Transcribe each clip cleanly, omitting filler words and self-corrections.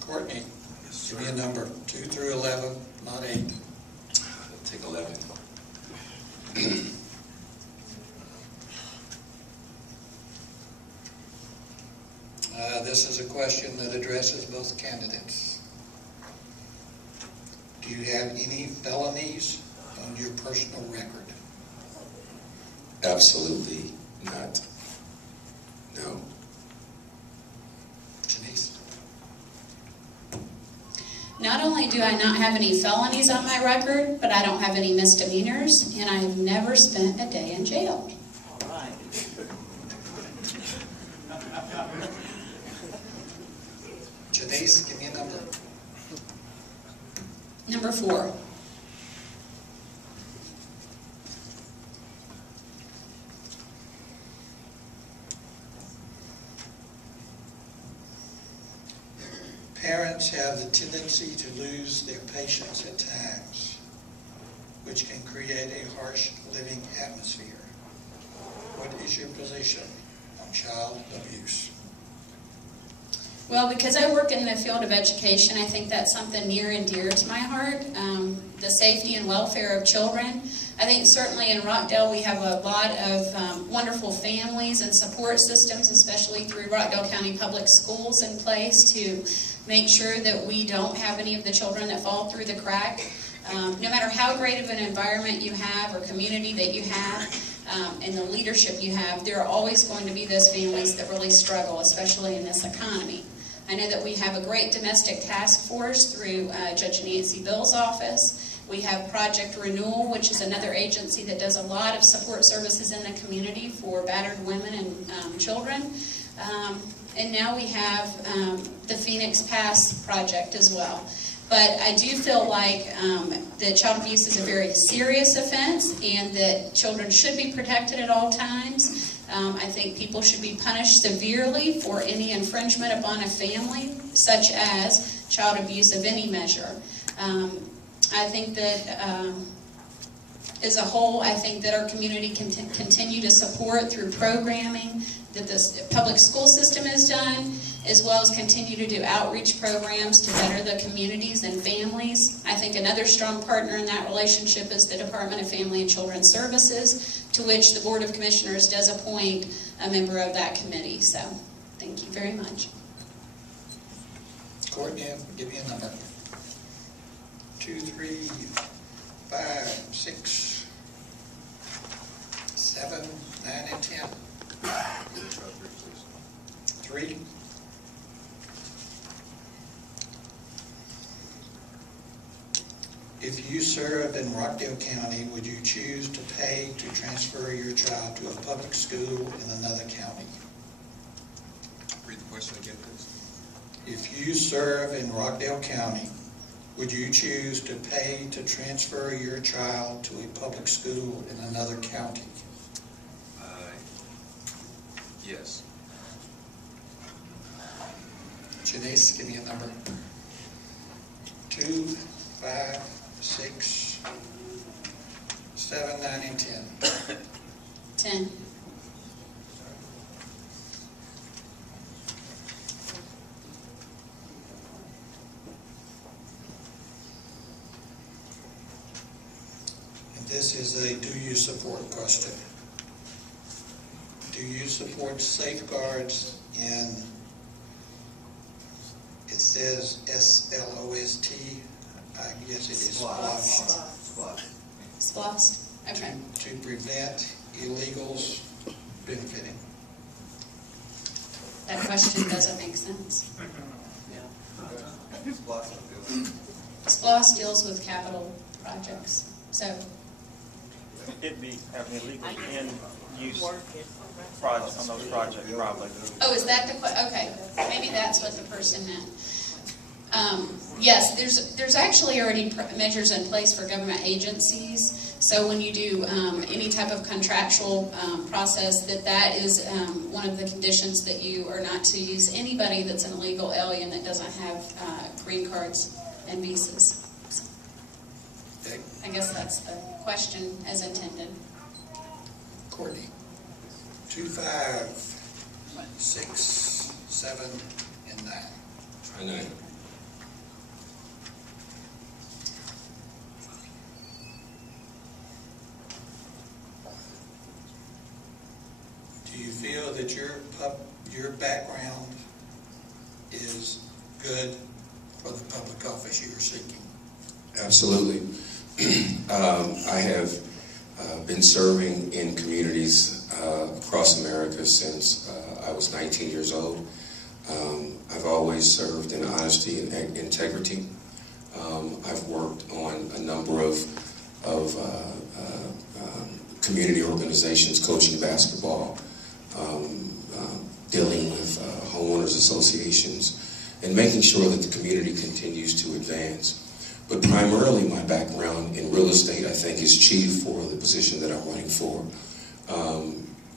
Courtney, Yes, give me a number, 2 through 11, not 8. I'll take 11. This is a question that addresses both candidates. Do you have any felonies on your personal record? Absolutely not. No. JaNice? Not only do I not have any felonies on my record, but I don't have any misdemeanors, and I have never spent a day in jail. All right. JaNice, give me a number. Number 4. Parents have the tendency to lose their patience at times, which can create a harsh living atmosphere. What is your position on child abuse? Well, because I work in the field of education, I think that's something near and dear to my heart, the safety and welfare of children. I think certainly in Rockdale we have a lot of wonderful families and support systems, especially through Rockdale County Public Schools in place to make sure that we don't have any of the children that fall through the crack. No matter how great of an environment you have or community that you have, and the leadership you have, there are always going to be those families that really struggle, especially in this economy. I know that we have a great domestic task force through Judge Nancy Bill's office. We have Project Renewal, which is another agency that does a lot of support services in the community for battered women and children. And now we have the Phoenix Pass Project as well. But I do feel like that child abuse is a very serious offense and that children should be protected at all times. I think people should be punished severely for any infringement upon a family, such as child abuse of any measure. I think that as a whole, I think that our community can continue to support through programming that this public school system has done, as well as continue to do outreach programs to better the communities and families. I think another strong partner in that relationship is the Department of Family and Children's Services, to which the Board of Commissioners does appoint a member of that committee. So, thank you very much. Courtney, give me a number. 2, 3, 5, 6, 7, 9, and 10. 3. If you serve in Rockdale County, would you choose to pay to transfer your child to a public school in another county? Read the question again, please. If you serve in Rockdale County, would you choose to pay to transfer your child to a public school in another county? Yes. JaNice, give me a number. 2, 5, 6, 7, 9, and 10. 10. And this is a do you support question. Do you support safeguards in, it says SLOST, I guess it is SPLOST. SPLOST. Okay. To prevent illegals benefiting. That question doesn't make sense. SPLOST deals with capital projects. So It'd be having illegal in-use projects on those projects, probably. oh, is that the question? Okay, maybe that's what the person meant. Yes, there's actually already measures in place for government agencies. So when you do any type of contractual process, that is one of the conditions that you are not to use anybody that's an illegal alien that doesn't have green cards and visas. So, Okay. I guess that's the question as intended. Courtney. 2, 5, 6, 7, and 9. Try 9. that your background is good for the public office you are seeking? Absolutely. I have been serving in communities across America since I was 19 years old. I've always served in honesty and integrity. I've worked on a number of community organizations, coaching basketball, dealing with homeowners associations, and making sure that the community continues to advance. But primarily my background in real estate, I think, is chief for the position that I'm running for.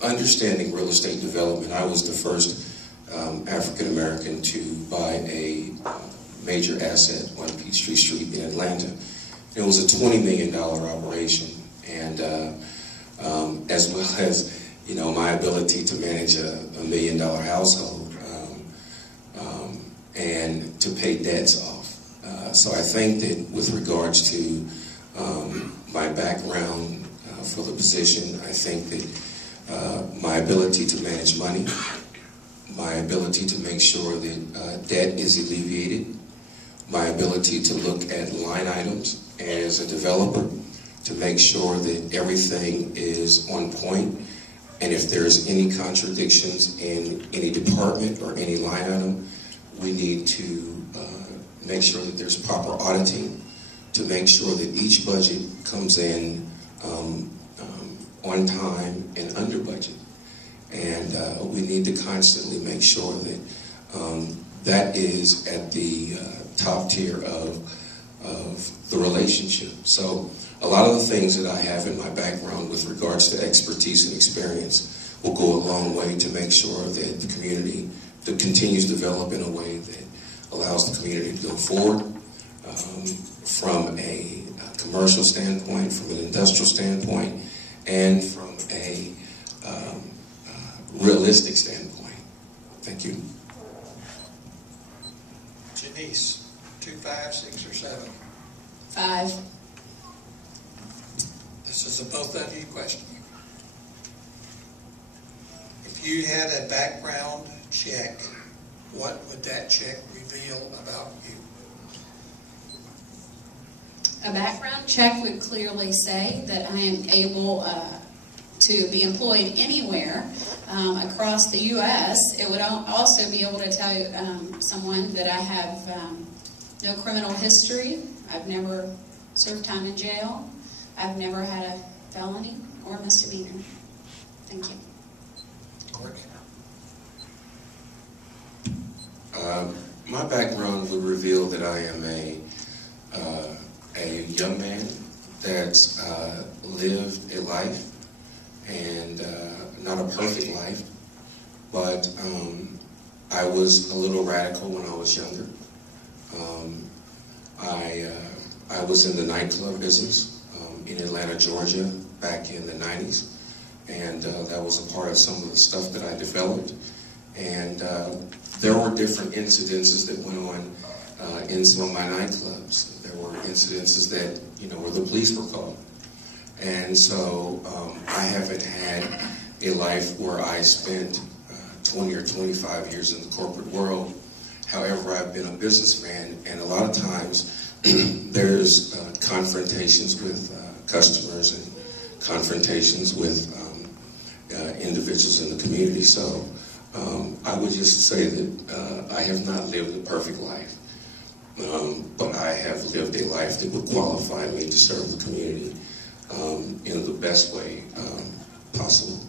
Understanding real estate development, I was the first African American to buy a major asset on Peachtree Street in Atlanta. It was a $20 million operation, and as well as, you know, my ability to manage a $1 million household and to pay debts off. So I think that with regards to my background for the position, I think that my ability to manage money, my ability to make sure that debt is alleviated, my ability to look at line items as a developer to make sure that everything is on point, and if there's any contradictions in any department or any line item, we need to make sure that there's proper auditing to make sure that each budget comes in on time and under budget. And we need to constantly make sure that that is at the top tier of the relationship. So a lot of the things that I have in my background with regards to expertise and experience will go a long way to make sure that the community that continues to develop in a way that allows the community to go forward from a commercial standpoint, from an industrial standpoint, and from a realistic standpoint. Thank you. JaNice, 2, 5, 6, or 7? 5. This is a both of you question. If you had a background check, what would that check reveal about you? A background check would clearly say that I am able to be employed anywhere across the U.S. It would also be able to tell someone that I have no criminal history. I've never served time in jail. I've never had a felony or misdemeanor. Thank you. Courtney? My background would reveal that I am a young man that's lived a life, and not a perfect life, but I was a little radical when I was younger. I was in the nightclub business in Atlanta, Georgia, back in the 90s, and that was a part of some of the stuff that I developed. And there were different incidences that went on in some of my nightclubs. There were incidences that, you know, where the police were called. And so I haven't had a life where I spent 20 or 25 years in the corporate world. However, I've been a businessman, and a lot of times there's confrontations with customers and confrontations with individuals in the community. So I would just say that I have not lived a perfect life, but I have lived a life that would qualify me to serve the community in the best way possible.